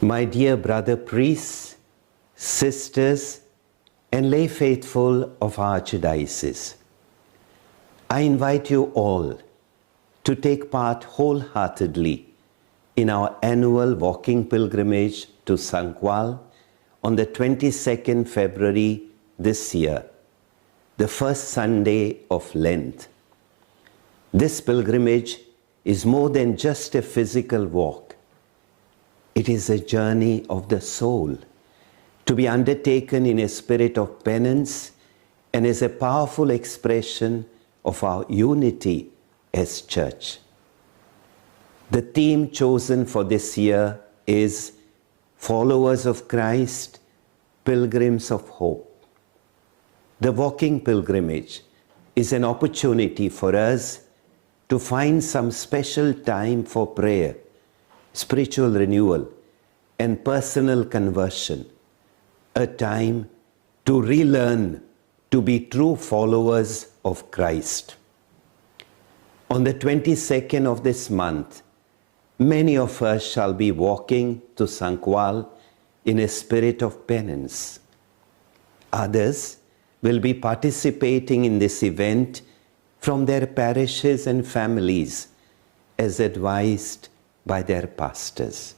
My dear brother priests, sisters, and lay faithful of our Archdiocese, I invite you all to take part wholeheartedly in our annual walking pilgrimage to Sancoale on the 22nd February this year, the first Sunday of Lent. This pilgrimage is more than just a physical walk. It is a journey of the soul, to be undertaken in a spirit of penance and is a powerful expression of our unity as Church. The theme chosen for this year is Followers of Christ, Pilgrims of Hope. The walking pilgrimage is an opportunity for us to find some special time for prayer, spiritual renewal, and personal conversion, a time to relearn to be true followers of Christ. On the 22nd of this month, many of us shall be walking to Sancoale in a spirit of penance. Others will be participating in this event from their parishes and families as advised by their pastors.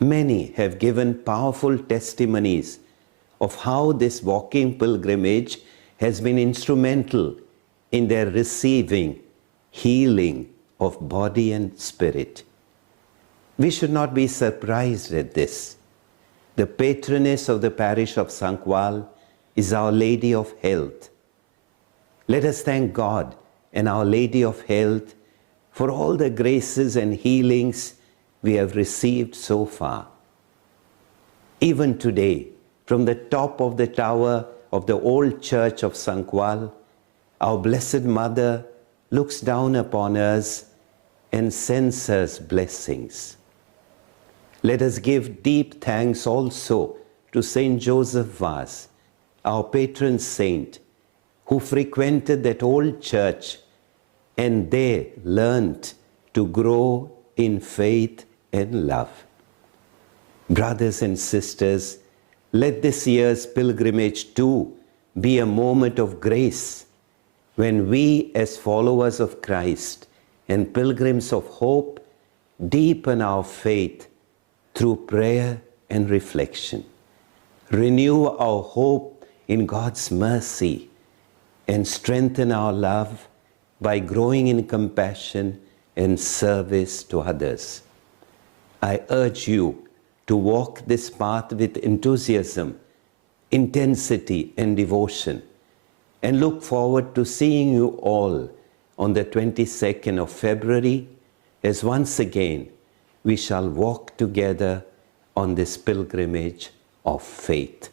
Many have given powerful testimonies of how this walking pilgrimage has been instrumental in their receiving healing of body and spirit. We should not be surprised at this. The patroness of the parish of Sancoale is Our Lady of Health. Let us thank God and Our Lady of Health for all the graces and healings we have received so far. Even today, from the top of the tower of the old church of Sancoale, our Blessed Mother looks down upon us and sends us blessings. Let us give deep thanks also to Saint Joseph Vaz, our patron saint, who frequented that old church and there learnt to grow in faith and love. Brothers and sisters, let this year's pilgrimage too be a moment of grace when we as followers of Christ and pilgrims of hope deepen our faith through prayer and reflection, renew our hope in God's mercy, and strengthen our love by growing in compassion and service to others. I urge you to walk this path with enthusiasm, intensity, and devotion, and look forward to seeing you all on the 22nd of February, as once again we shall walk together on this pilgrimage of faith.